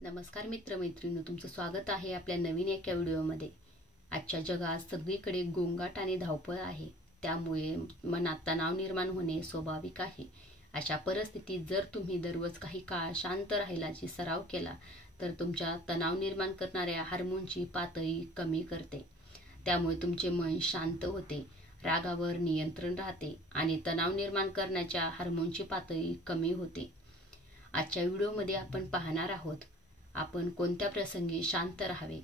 नमस्कार मित्रमैत्रिणींनो, तुमचं स्वागत आहे आपल्या नवीन एका व्हिडिओमध्ये। आजच्या जगात सगळीकडे गोंगाट आणि धावपळ आहे, त्यामुळे मनात तणाव निर्माण होणे स्वाभाविक आहे। अशा परिस्थितीत जर तुम्ही दररोज काही काळ शांत राहिल्याचा सराव केला तर तुमच्या तणाव निर्माण करणाऱ्या हार्मोनची पातळी कमी करते। त्यामुळे तुमचे मन शांत होते, रागावर नियंत्रण राहते आणि तणाव निर्माण करण्याच्या हार्मोनची पातळी कमी होते। आजच्या व्हिडिओमध्ये आपण पाहणार आहोत आपण कोणत्या प्रसंगी शांत राहावे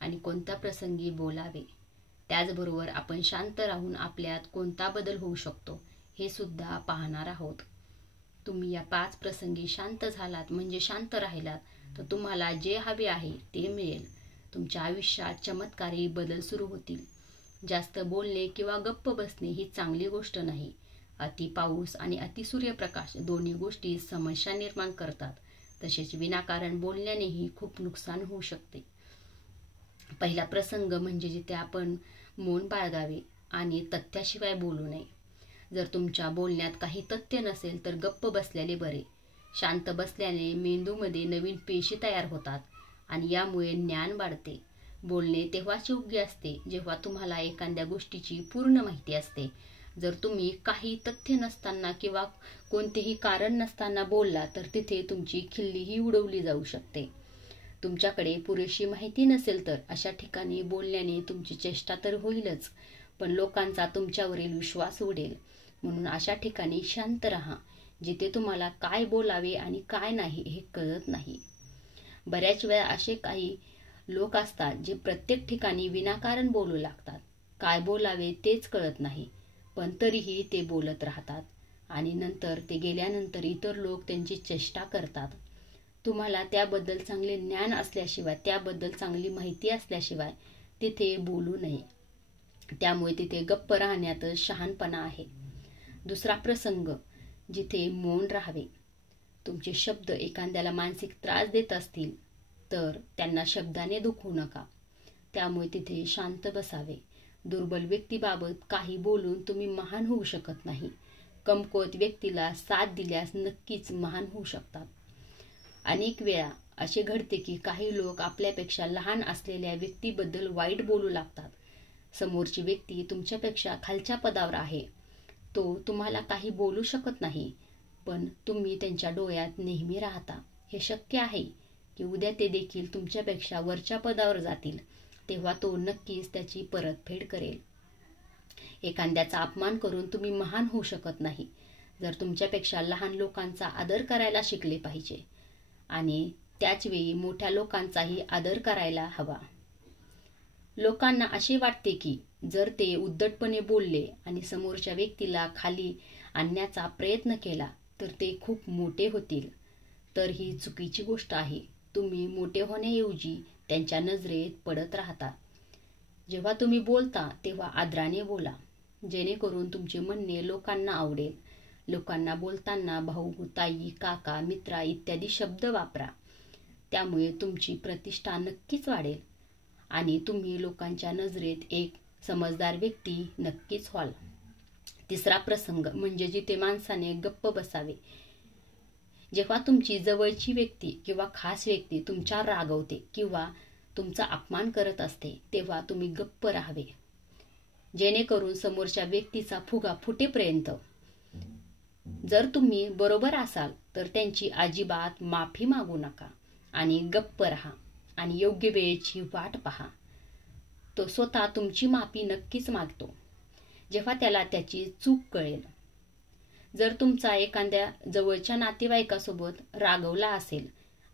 आणि कोणत्या प्रसंगी बोलावे। त्याचबरोबर आपण शांत राहून आपल्यात कोणता बदल होऊ शकतो हे सुद्धा पाहणार आहोत। तुम्ही या 5 प्रसंगी शांत झालात म्हणजे शांत राहिलात तर तुम्हाला जे हवे आहे ते मिळेल। तुमच्या आयुष्यात चमत्कारी बदल सुरू होतील। जास्त बोलणे किंवा गप्प बसणे ही चांगली गोष्ट नाही। अति पाऊस आणि अति सूर्यप्रकाश दोन्ही गोष्टी समस्या निर्माण करतात। तसेच विनाकारण बोलण्यानेही खूप नुकसान होऊ शकते। पहिला प्रसंग म्हणजे जिथे आपण मौन बाळगावे आणि तथ्याशिवाय बोलू नये। जर तुमच्या बोलण्यात काही तथ्य नसेल तर गप्प बसलेले बरे। शांत बसल्याने मेंदूमध्ये नवीन पेशी तयार होतात आणि यामुळे ज्ञान वाढते। बोलणे तेव्हाच योग्य असते जेव्हा तुम्हाला एखाद्या गोष्टीची पूर्ण माहिती असते। जर तुम्ही काही तथ्य नसताना किंवा कोणतेही कारण नसताना बोलला तर तिथे तुमची खिल्लीही उडवली जाऊ शकते। तुमच्याकडे पुरेशी माहिती नसेल तर अशा ठिकाणी बोलण्याने तुमची चेष्टा तर होईलच, पण लोकांचा तुमच्यावरील विश्वास उडेल। म्हणून अशा ठिकाणी शांत राहा जिथे तुम्हाला काय बोलावे आणि काय नाही हे कळत नाही। बऱ्याच वेळा असे काही लोक असतात जे प्रत्येक ठिकाणी विनाकारण बोलू लागतात। काय बोलावे तेच कळत नाही, पण तरीही ते बोलत राहतात आणि नंतर ते गेल्यानंतर इतर लोक त्यांची चेष्टा करतात। तुम्हाला त्याबद्दल चांगले ज्ञान असल्याशिवाय, त्याबद्दल चांगली माहिती असल्याशिवाय तिथे बोलू नये। त्यामुळे तिथे गप्प राहण्यातच शहाणपणा आहे। दुसरा प्रसंग जिथे मौन राहावे। तुमचे शब्द एखाद्याला मानसिक त्रास देत असतील तर त्यांना शब्दाने दुखवू नका, त्यामुळे तिथे शांत बसावे। दुर्बल व्यक्तीबाबत काही बोलून तुम्ही महान होऊ शकत नाही। कमकुवत व्यक्तीला साथ दिल्यास नक्कीच महान होऊ शकतात। अनेक वेळा असे घडते की काही लोक आपल्यापेक्षा लहान असलेल्या व्यक्तीबद्दल वाईट बोलू लागतात। समोरची व्यक्ती तुमच्यापेक्षा खालच्या पदावर आहे, तो तुम्हाला काही बोलू शकत नाही, पण तुम्ही त्यांच्या डोळ्यात नेहमी राहता। हे शक्य आहे की उद्या ते देखील तुमच्यापेक्षा वरच्या पदावर जातील, तेव्हा तो नक्कीच त्याची परतफेड करेल। एखाद्याचा अपमान करून तुम्ही महान होऊ शकत नाही। जर तुमच्यापेक्षा लहान लोकांचा आदर करायला शिकले पाहिजे आणि त्याच वेळी मोठ्या लोकांचाही आदर करायला हवा। लोकांना असे वाटते की जर ते उद्धटपणे बोलले आणि समोरच्या व्यक्तीला खाली आणण्याचा प्रयत्न केला तर ते खूप मोठे होतील, तर ही चुकीची गोष्ट आहे। तुम्ही मोठे होण्याऐवजी त्यांच्या नजरेत पडत राहता। जेव्हा तुम्ही बोलता तेव्हा आदराने बोला, जेणेकरून तुमचे म्हणणे लोकांना आवडेल। लोकांना बोलताना भाऊ, ताई, काका, मित्रा इत्यादी शब्द वापरा, त्यामुळे तुमची प्रतिष्ठा नक्कीच वाढेल आणि तुम्ही लोकांच्या नजरेत एक समजदार व्यक्ती नक्कीच व्हाल। तिसरा प्रसंग म्हणजे जिथे माणसाने गप्प बसावे। जेव्हा तुमची जवळची व्यक्ती किंवा खास व्यक्ती तुमच्यावर रागवते किंवा तुमचा अपमान करत असते तेव्हा तुम्ही गप्प राहावे, जेणेकरून समोरच्या व्यक्तीचा फुगा फुटेपर्यंत। जर तुम्ही बरोबर असाल तर त्यांची अजिबात माफी मागू नका आणि गप्प राहा आणि योग्य वेळेची वाट पहा। तो स्वतः तुमची माफी नक्कीच मागतो जेव्हा त्याला त्याची चूक कळेल। जर तुमचा एखाद्या जवळच्या नातेवाईकासोबत रागवला असेल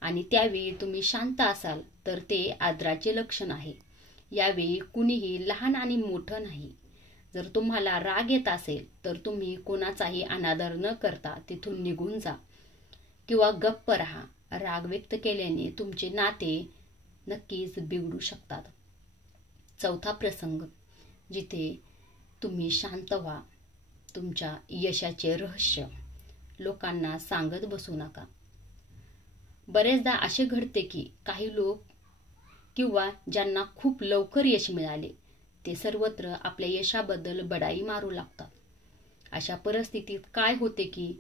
आणि त्यावेळी तुम्ही शांत असाल तर ते आदराचे लक्षण आहे। यावेळी कुणीही लहान आणि मोठं नाही। जर तुम्हाला राग येत असेल तर तुम्ही कोणाचाही अनादर न करता तिथून निघून जा किंवा गप्प राहा। राग व्यक्त केल्याने तुमचे नाते नक्कीच बिघडू शकतात। चौथा प्रसंग जिथे तुम्ही शांत व्हा। तुमच्या यशाचे रहस्य लोकांना सांगत बसू नका। बरेचदा असे घडते की काही लोक किंवा ज्यांना खूप लवकर यश मिळाले ते सर्वत्र आपल्या यशाबद्दल बडाई मारू लागतात। अशा परिस्थितीत काय होते की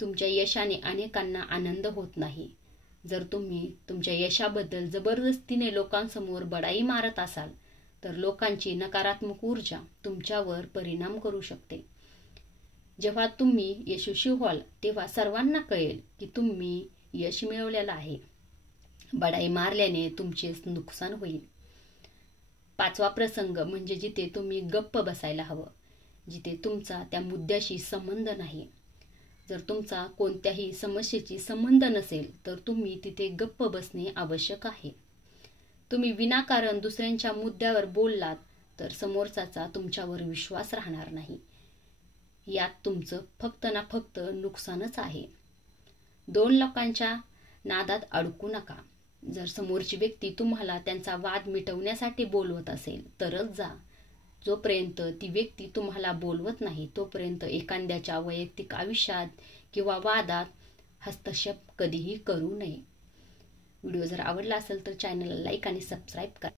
तुमच्या यशाने अनेकांना आनंद होत नाही, जर तुम्ही तुमच्या यशाबद्दल जबरदस्तीने लोकांसमोर बडाई मारत असाल तर लोकांची नकारात्मक ऊर्जा तुमच्यावर परिणाम करू शकते. जेव्हा तुम्ही यशस्वी व्हाल तेव्हा सर्वांना कळेल की तुम्ही यश मिळवलेलं आहे. बडाई मारल्याने तुमचे नुकसान होईल. 5वा प्रसंग म्हणजे जिथे तुम्ही गप्प बसायला हवं, जिथे तुमचा त्या मुद्द्याशी संबंध नाही. जर तुमचा कोणत्याही समस्येशी संबंध नसेल तर तुम्ही तिथे गप्प बसणे आवश्यक आहे. तुम्ही विनाकारण दुसऱ्यांच्या मुद्द्यावर बोललात तर समोरच्याचा तुमच्यावर विश्वास राहणार नाही. यात तुमचं फक्त ना फक्त नुकसानच आहे. 2 लोकांच्या नादात अडकू नका. जर समोरची व्यक्ती तुम्हाला त्यांचा वाद मिटवण्यासाठी बोलवत असेल तरच जा. जोपर्यंत ती व्यक्ती तुम्हाला बोलवत नाही तोपर्यंत एखाद्याच्या वैयक्तिक आयुष्यात किंवा वादात हस्तक्षेप कधीही करू नये. व्हिडिओ जर आवडला असेल तर चॅनलला लाईक आणि सबस्क्राईब करा.